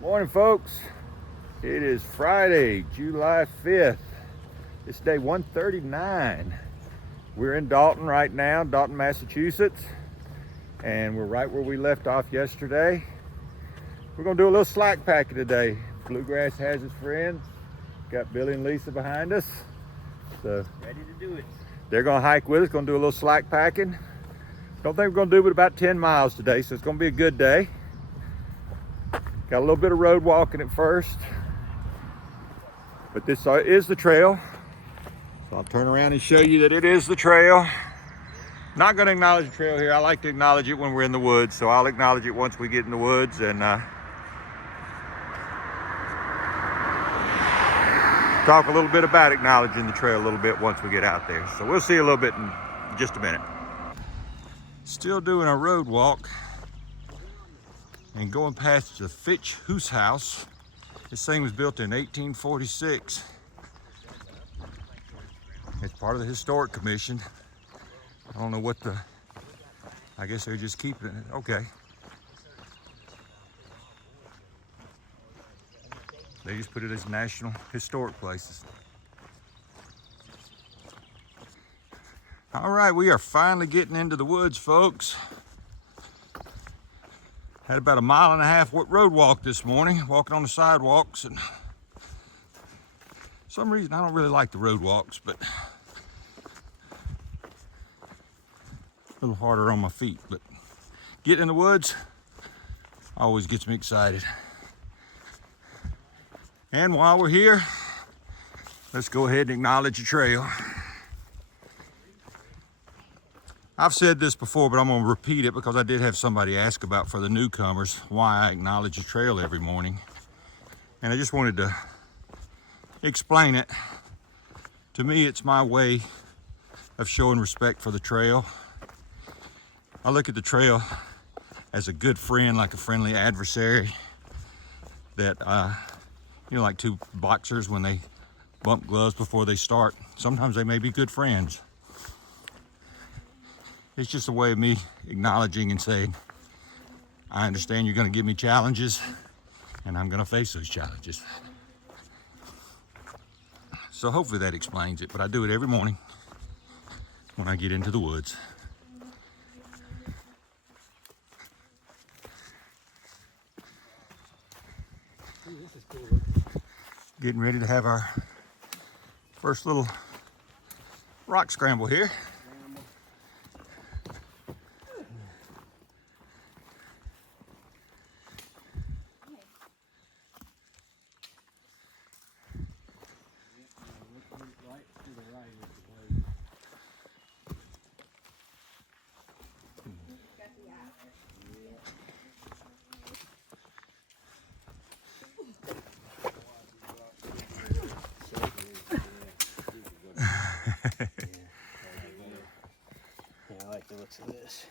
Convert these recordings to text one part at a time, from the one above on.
Morning, folks. It is Friday, July 5th. It's day 139. We're in Dalton right now, Dalton, Massachusetts, and we're right where we left off yesterday. We're gonna do a little slack packing today. Bluegrass has his friends. Got Billy and Lisa behind us. So ready to do it. They're gonna hike with us, gonna do a little slack packing. Don't think we're gonna do but about 10 miles today, so it's gonna be a good day. Got a little bit of road walking at first, but this is the trail. So I'll turn around and show you that it is the trail. Not gonna acknowledge the trail here. I like to acknowledge it when we're in the woods, so I'll acknowledge it once we get in the woods and talk a little bit about acknowledging the trail a little bit once we get out there. So we'll see a little bit in just a minute. Still doing a road walk and going past the Fitch Hoose House. This thing was built in 1846. It's part of the Historic Commission. I don't know what I guess they're just keeping it. Okay. They just put it as National Historic Places. All right, we are finally getting into the woods, folks. Had about a mile and a half road walk this morning, walking on the sidewalks, and for some reason I don't really like the road walks, but a little harder on my feet. But getting in the woods always gets me excited. And while we're here, let's go ahead and acknowledge the trail. I've said this before, but I'm going to repeat it because I did have somebody ask about, for the newcomers, why I acknowledge the trail every morning. And I just wanted to explain it. To me, it's my way of showing respect for the trail. I look at the trail as a good friend, like a friendly adversary that, like two boxers when they bump gloves before they start. Sometimes they may be good friends. It's just a way of me acknowledging and saying, I understand you're going to give me challenges, and I'm going to face those challenges. So hopefully that explains it, but I do it every morning when I get into the woods. Getting ready to have our first little rock scramble here. I like the looks of this.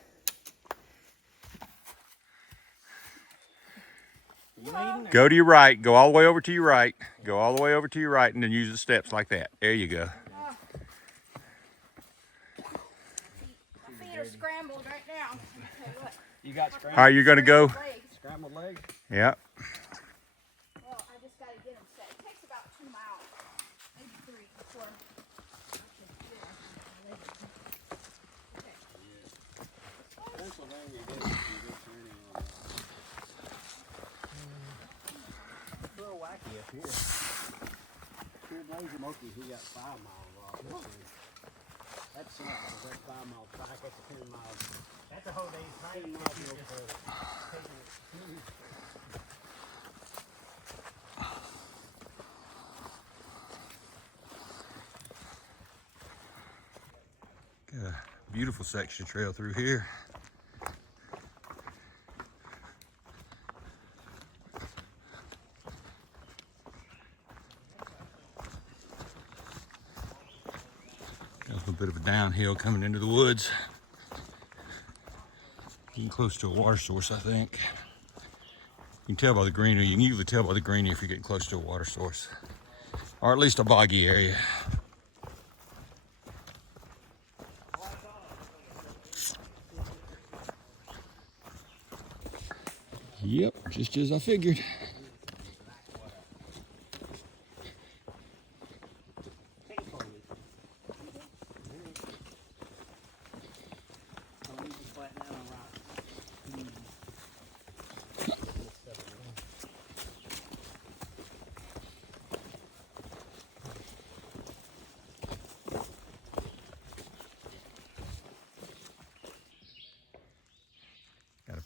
Go to your right, go all the way over to your right, go all the way over to your right, and then use the steps like that. There you go. My feet are scrambled right now. You got scrambled? All right, you're gonna go. Scrambled legs? Yeah. Well, I just got to get them set. It takes about 2 miles, maybe 3 before I can feel my legs. Okay. Pennsylvania gets you It's a little wacky up here. Here, Blaze Moki, he got 5 miles off. That's sucks, because that's 5 miles back, that's a 10 miles. That's a whole day's hike. 10 miles no further. Got a beautiful section of trail through here. Got a little bit of a downhill coming into the woods. Getting close to a water source, I think. You can tell by the greenery. You can usually tell by the greenery if you're getting close to a water source, or at least a boggy area. Yep, just as I figured.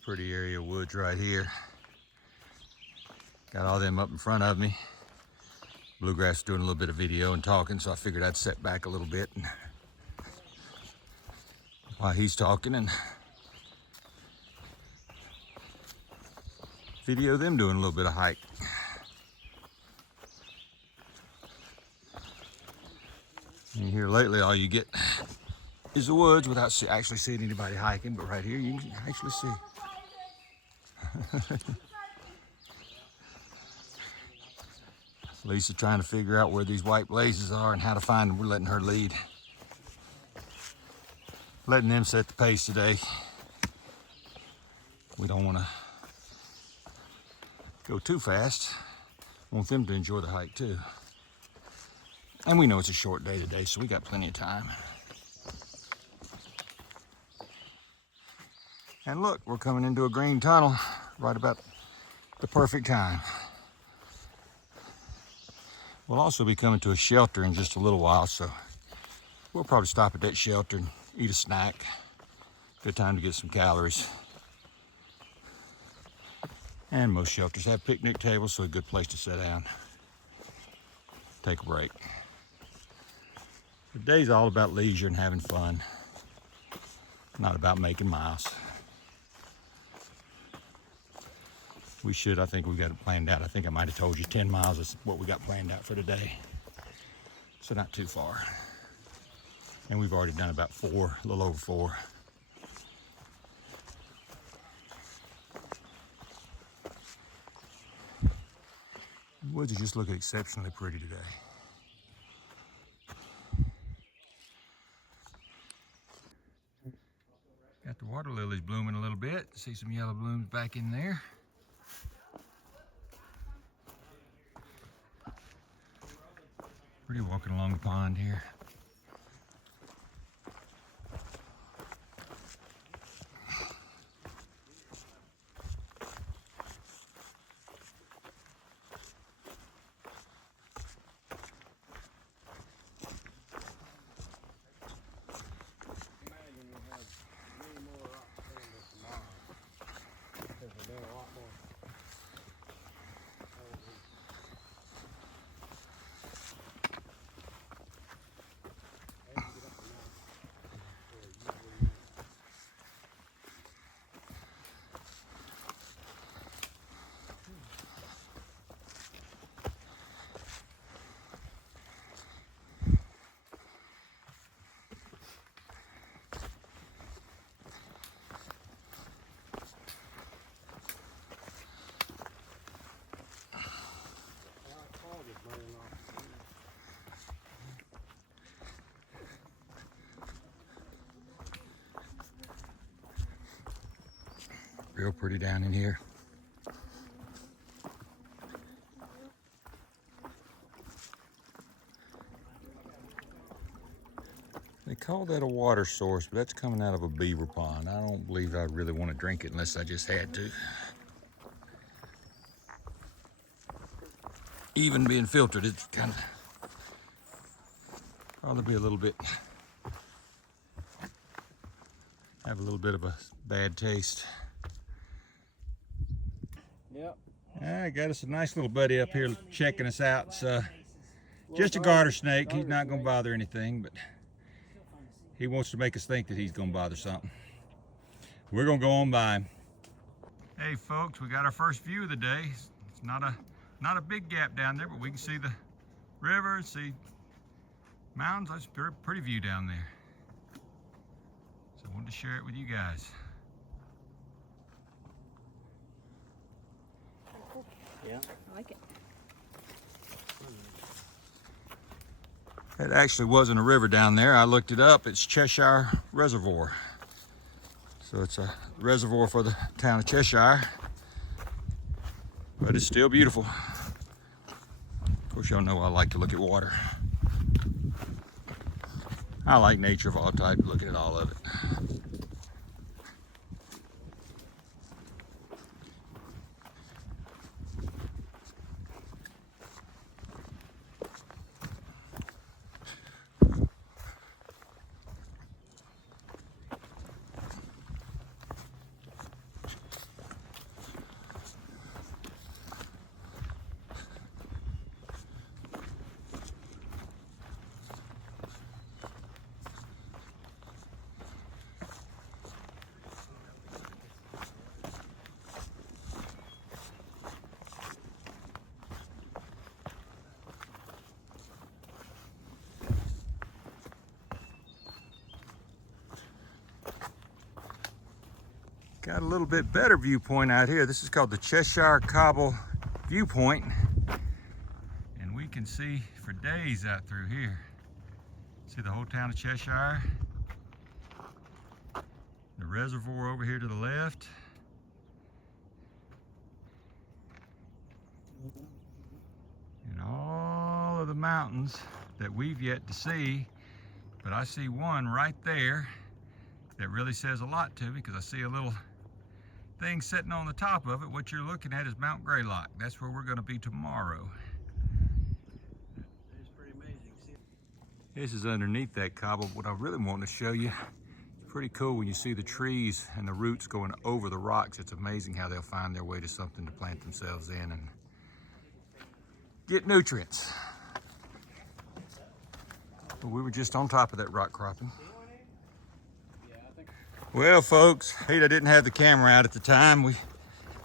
Pretty area of woods right here. Got all them up in front of me. Bluegrass is doing a little bit of video and talking, so I figured I'd set back a little bit and while he's talking and video them doing a little bit of hike. And here lately, all you get is the woods without actually seeing anybody hiking, but right here you can actually see. Lisa trying to figure out where these white blazes are and how to find them. We're letting her lead. Letting them set the pace today. We don't want to go too fast. Want them to enjoy the hike too. And we know it's a short day today, so we got plenty of time. And look, we're coming into a green tunnel right about the perfect time. We'll also be coming to a shelter in just a little while, so we'll probably stop at that shelter and eat a snack. Good time to get some calories. And most shelters have picnic tables, so a good place to sit down. Take a break. The day's all about leisure and having fun, not about making miles. I think we got it planned out. I think I might have told you 10 miles is what we got planned out for today. So not too far. And we've already done about 4, a little over 4. The woods are just looking exceptionally pretty today. Got the water lilies blooming a little bit. See some yellow blooms back in there. Pretty walking along the pond here. Real pretty down in here. They call that a water source, but that's coming out of a beaver pond. I don't believe I'd really want to drink it unless I just had to. Even being filtered, it's kind of probably a little bit, have a little bit of a bad taste. Yep. I got us a nice little buddy up here checking us out. It's just a garter snake. He's not going to bother anything, but he wants to make us think that he's going to bother something. We're going to go on by him. Hey folks, we got our first view of the day. It's not a big gap down there, but we can see the river, see mountains. That's a pretty view down there. So I wanted to share it with you guys. Yeah. I like it. It actually wasn't a river down there. I looked it up. It's Cheshire Reservoir. So it's a reservoir for the town of Cheshire. But it's still beautiful. Of course, y'all know I like to look at water. I like nature of all types, looking at all of it. Got a little bit better viewpoint out here. This is called the Cheshire Cobble viewpoint. And we can see for days out through here. See the whole town of Cheshire. The reservoir over here to the left. And all of the mountains that we've yet to see. But I see one right there that really says a lot to me, because I see a little thing sitting on the top of it. What you're looking at is Mount Greylock. That's where we're going to be tomorrow. It's pretty amazing. This is underneath that cobble. What I really want to show you, it's pretty cool when you see the trees and the roots going over the rocks. It's amazing how they'll find their way to something to plant themselves in and get nutrients. But we were just on top of that rock cropping. Well, folks, hate I didn't have the camera out at the time. We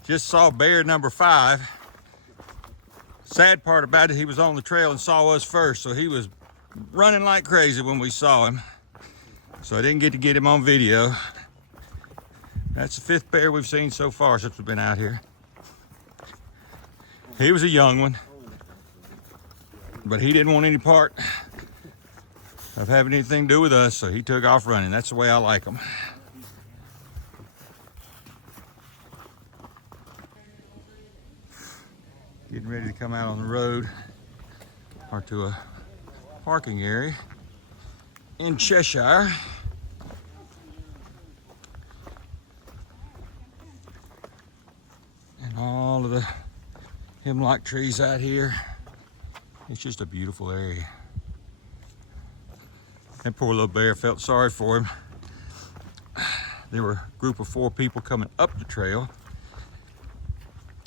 just saw bear number 5. Sad part about it, he was on the trail and saw us first, so he was running like crazy when we saw him. So I didn't get to get him on video. That's the 5th bear we've seen so far since we've been out here. He was a young one, but he didn't want any part of having anything to do with us, so he took off running. That's the way I like them. Getting ready to come out on the road or to a parking area in Cheshire. And all of the hemlock trees out here. It's just a beautiful area. That poor little bear, felt sorry for him. There were a group of 4 people coming up the trail.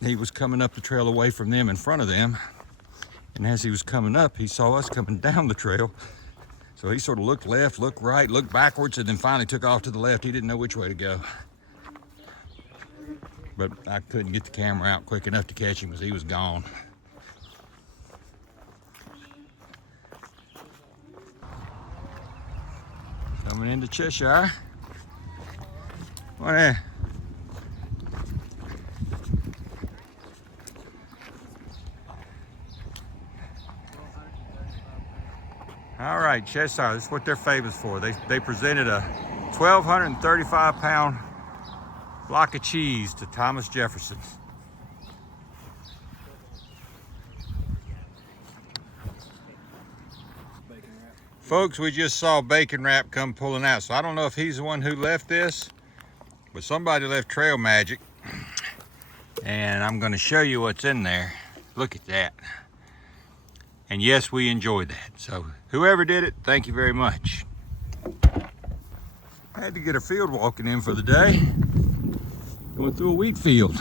He was coming up the trail away from them in front of them. And as he was coming up, he saw us coming down the trail. So he sort of looked left, looked right, looked backwards, and then finally took off to the left. He didn't know which way to go. But I couldn't get the camera out quick enough to catch him because he was gone. Coming into Cheshire. What there? All right, Cheshire, this is what they're famous for. They presented a 1,235-pound block of cheese to Thomas Jefferson. Folks, we just saw Bacon Wrap come pulling out, so I don't know if he's the one who left this, but somebody left trail magic, and I'm going to show you what's in there. Look at that. And yes, we enjoyed that. So whoever did it, thank you very much. I had to get a field walking in for the day. Going through a wheat field.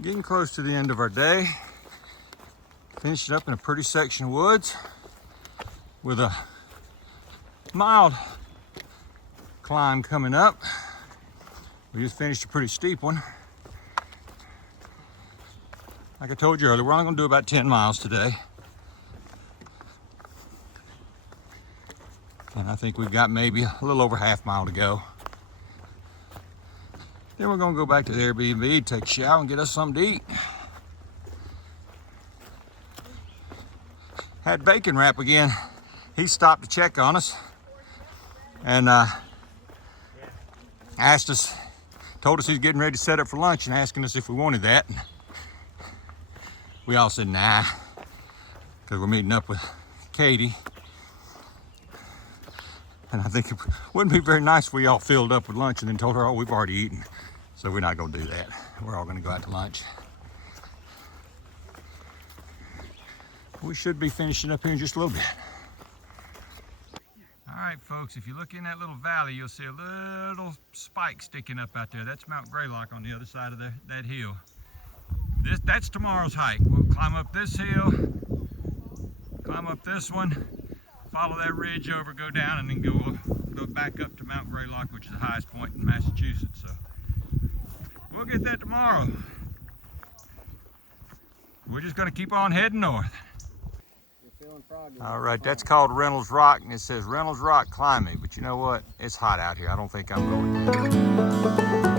Getting close to the end of our day. Finishing up in a pretty section of woods with a mild climb coming up. We just finished a pretty steep one. Like I told you earlier, we're only going to do about 10 miles today. And I think we've got maybe a little over half mile to go. Then we're going to go back to the Airbnb, take a shower, and get us something to eat. Had Bacon Wrap again. He stopped to check on us and asked us, told us he's getting ready to set up for lunch and asking us if we wanted that. We all said nah, because we're meeting up with Katie. And I think it wouldn't be very nice if we all filled up with lunch and then told her, oh, we've already eaten. So we're not going to do that. We're all going to go out to lunch. We should be finishing up here in just a little bit. All right, folks, if you look in that little valley, you'll see a little spike sticking up out there. That's Mount Greylock on the other side of that hill. That's tomorrow's hike. We'll climb up this hill, climb up this one, follow that ridge over, go down, and then go back up to Mount Greylock, which is the highest point in Massachusetts. So We'll get that tomorrow. We're just gonna keep on heading north. You're feeling froggy. All right, that's called Reynolds Rock, and it says Reynolds Rock climbing. But you know what? It's hot out here. I don't think I'm going.